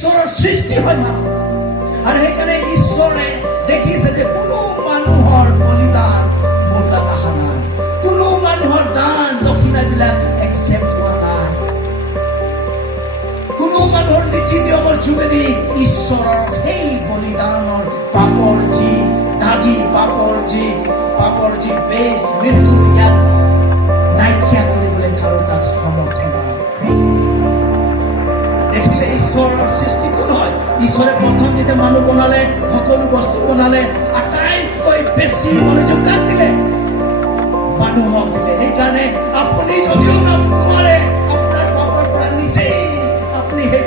ঈশ্বৰৰ সৃষ্টি হয় মানুহ আৰু সেইকাৰণে ঈশ্বৰে দেখিছে যে কোনো মানুহৰ বলিদান মোৰ তাত অহা নাই, কোনো মানুহৰ দান দক্ষিণাবিলাক একচেপ্ট হোৱা নাই, কোনো মানুহৰ নীতি নিয়মৰ যোগেদি ঈশ্বৰৰ সেই বলিদানৰ পাপৰ যি দাগি, পাপৰ যি বেছ মৃত্যু ইয়াক নাইকিয়া কৰিবলৈ কাৰো তাত সমৰ্থ নাই। দেখিলে ঈশ্বৰৰ সৃষ্টি কোন হয়? ঈশ্বৰে প্ৰথম যেতিয়া মানুহ বনালে, সকলো বস্তু বনালে, আটাইতকৈ বেছি মনোযোগ কাক দিলে? মানুহক দিলে। সেইকাৰণে আপুনি যদিও নোৱাৰে আপোনাৰ পাপৰ পৰা নিজেই আপুনি সেই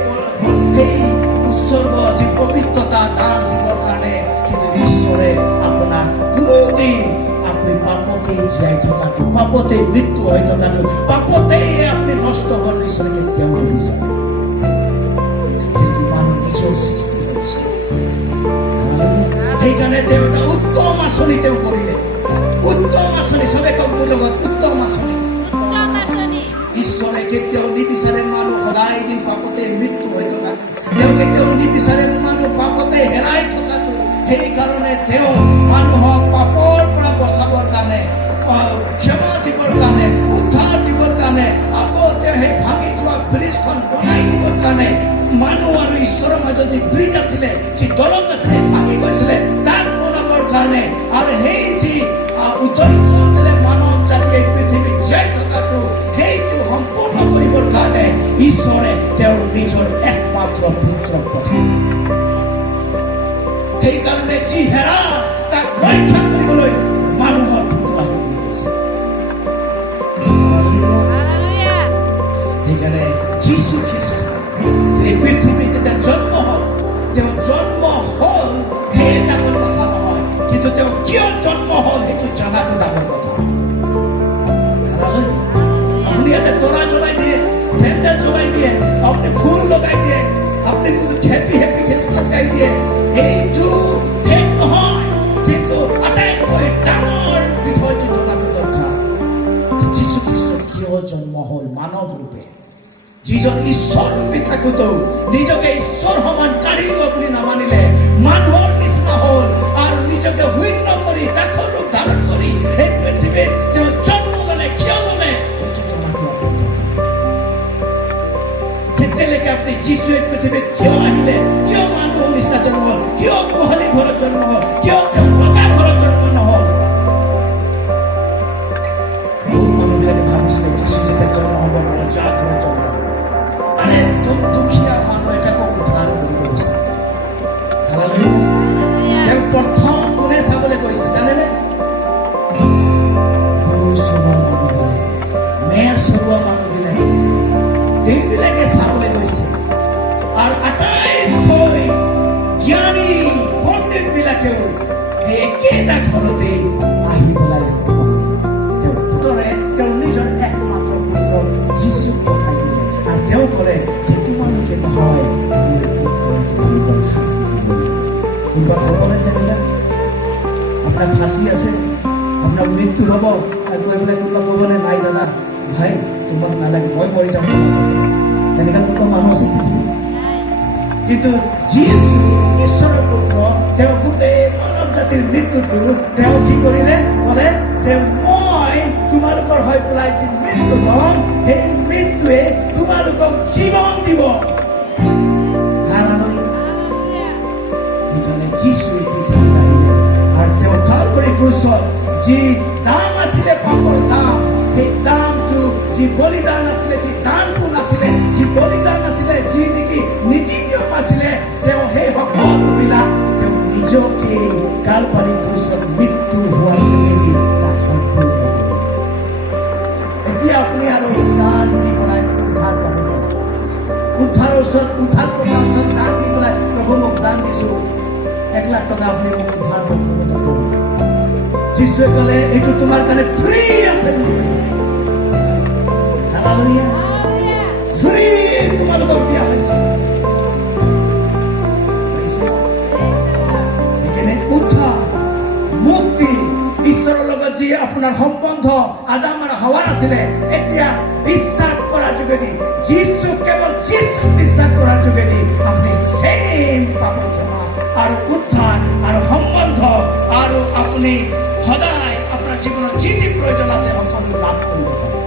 উৎসৰ্গ যি পবিত্ৰতা দান দিবৰ কাৰণে, কিন্তু ঈশ্বৰে আপোনাক কোনোদিন আপুনি পাপতেই জীয়াই থকাটো, পাপতেই মৃত্যু হৈ থকাটো, পাপতেই আপুনি নষ্ট হোৱাটো ঈশ্বৰে কেতিয়াও নিবিচাৰে। মানুহ নিজৰ সৃষ্টি কৰিছে, সেইকাৰণে তেওঁ এটা উত্তম আঁচনি তেওঁ কৰিলে। উত্তম আঁচনি, চবে কওক মোৰ লগত, উত্তম আঁচনি। ঈশ্বৰে কেতিয়াও নিবিচাৰে মানুহ সদায় দিন পাপতে মৃত্যু হৈ থকাটো, তেওঁ কেতিয়াও নিবিচাৰে মানুহ পাপতে হেৰাই থকাটো। সেইকাৰণে তেওঁ মানুহক পাপৰ পৰা বচাবৰ কাৰণে, ক্ষমা দিবৰ কাৰণে, উদ্ধাৰ দিবৰ কাৰণে, আকৌ তেওঁ সেই ভাঙি যোৱা ব্ৰিজখন বনাই দিবৰ কাৰণে, মানুহ আৰু ঈশ্বৰৰ মাজত যি ব্ৰিজ আছিলে, যি দলং আছিলে, ভাঙি গৈছিলে, তাক বনাবৰ কাৰণে, আৰু সেই যি উদ্দেশ্য আছিলে মানৱ জাতিয়ে পৃথিৱীত জীয়াই থকাটো, সেইটো সম্পূৰ্ণ কৰিবৰ কাৰণে ঈশ্বৰে তেওঁৰ নিজৰ একমাত্ৰ পুত্ৰক পঠালে। সেইকাৰণে যি হেৰা তাক ৰক্ষা কৰিবলৈ মানুহৰ পুত্ৰ আহি গৈছে। সেইকাৰণে যীশু খ্ৰীষ্ট যে পৃথিৱীত যেতিয়া জন্ম হ'ল, তেওঁ জন্ম হ'ল সেই ডাঙৰ কথা নহয়, কিন্তু তেওঁ কিয় জন্ম হ'ল সেইটো জনাটো ডাঙৰ কথা। আপুনি ইয়াতে তৰা জ্বলাই দিয়ে, কেণ্ডেল জ্বলাই দিয়ে, আপুনি ফুল লগাই দিয়ে, আপুনি হেপী হেপী খ্ৰীষ্টমাছ গাই দিয়ে, এইটো শেষ নহয়, কিন্তু আটাইতকৈ ডাঙৰ বিষয়টো জনাটো দৰকাৰ। যীশু খ্ৰীষ্টৰ কিয় জন্ম হ'ল মানৱ ৰূপে, যিজন ঈশ্বৰ ৰূপে থাকোতেও নিজকে ঈশ্বৰ সমান কাঢ়ি লোৱা বুলি নামানিলে, মানুহৰ নিচিনা হ'ল আৰু নিজকে শূন্য কৰি দাসৰ ৰূপ ধাৰণ কৰি এই পৃথিৱীত তেওঁ জন্ম ল'লে। কিয় ল'লে সেইটো জনাটো আপোনাৰ দৰকাৰ। তেতিয়ালৈকে আপুনি যীশুৱে পৃথিৱীত কিয় আহিলে, কিয় মানুহৰ নিচিনা জন্ম হ'ল, কিয় গোহালি ঘৰত জন্ম হ'ল, কিয় তেওঁ ৰজা ঘৰত জন্ম নহ'ল? বহুত মানুহবিলাকে ভাবিছিলে যীশু যেতিয়া জন্ম হ'ব ৰজা ঘৰত জন্ম হ'ব, আৰে দুখীয়া মানুহ এটাকো উদ্ধাৰ কৰিব বিচাৰে। তেওঁ প্ৰথম কোনে চাবলৈ গৈছে জানেনে? গৰু চৰোৱা মানুহবিলাকে, মেৰ চৰোৱা মানুহবিলাকে, এইবিলাকে চাবলৈ গৈছে। আৰু আটাইতকৈ জ্ঞানী পণ্ডিত বিলাকেও সেই একেটা ঘৰতে আহি পেলাই তেওঁ পুত্ৰৰে তেওঁৰ নিজৰ একমাত্ৰ পুত্ৰ যীশুক পঠাই দিলে। আৰু তেওঁ ক'লে যে তোমালোকে নহয়, মোৰ পুত্ৰই তোমালোকৰ শাস্তিটো ল'ব। কোনোবা ক'বনে তেনেকুৱা? আপোনাৰ ফাঁচি আছে, আপোনাৰ মৃত্যু হ'ব, আৰু কৈ পেলাই কোনোবা ক'বনে নাই দাদা ভাই তোমাক নালাগে, মই মৰি যাম। তেনেকুৱা কোনোবা মানুহ আছে পৃথিৱীত? কিন্তু যীশু ঈশ্বৰৰ পুত্ৰ, তেওঁ গোটেই মানৱ জাতিৰ মৃত্যুটো তেওঁ কি কৰিলে? ক'লে যে মই তোমালোকৰ হৈ পেলাই যি মৃত্যু হ'ম, সেই মৃত্যুৱে তোমালোকক জীৱন দিব। সেইকাৰণে যীশুৱে পৃথিৱীত আহিলে আৰু তেওঁ কালভাৰী ক্ৰুচত যি দাম আছিলে, পাপৰ দাম, সেই দামটো, যি বলিদান আছিলে, যি দান পুণ্য আছিলে, যি বলিদান আছিলে, যি নেকি নীতি নিয়ম আছিলে, তেওঁ সেই সকলোবিলাক তেওঁ নিজকে কালভাৰী ক্ৰুচত মৃত্যু হোৱাৰ যোগেদি তাক সম্পূৰ্ণ কৰিলে। এতিয়া আপুনি আৰু দান দি পেলাই উদ্ধাৰ পাব পাৰে। উদ্ধাৰৰ ওচৰত, উদ্ধাৰ কৰাৰ ওচৰত দান দি পেলাই, প্ৰভু মোক দান দিছো 1 লাখ টকা, আপুনি মোক উদ্ধাৰ কৰিব। যীশুৱে ক'লে এইটো তোমাৰ কাৰণে ফ্ৰী আছে বুলি কৈছে। হালেলুয়া, ফ্ৰী তোমালোকক দিয়া হৈছে। সেইকাৰণে উদ্ধাৰ, মুক্তি, ঈশ্বৰৰ লগত যি আপোনাৰ সম্বন্ধ আদাম আৰু হাৱাৰ আছিলে, এতিয়া বিশ্বাস কৰাৰ যোগেদি, যীশু কেৱল যীশুক বিশ্বাস কৰাৰ যোগেদি আপুনি সদায় আপোনাৰ জীৱনত যি যি প্ৰয়োজন আছে সকলো লাভ কৰিব পাৰে।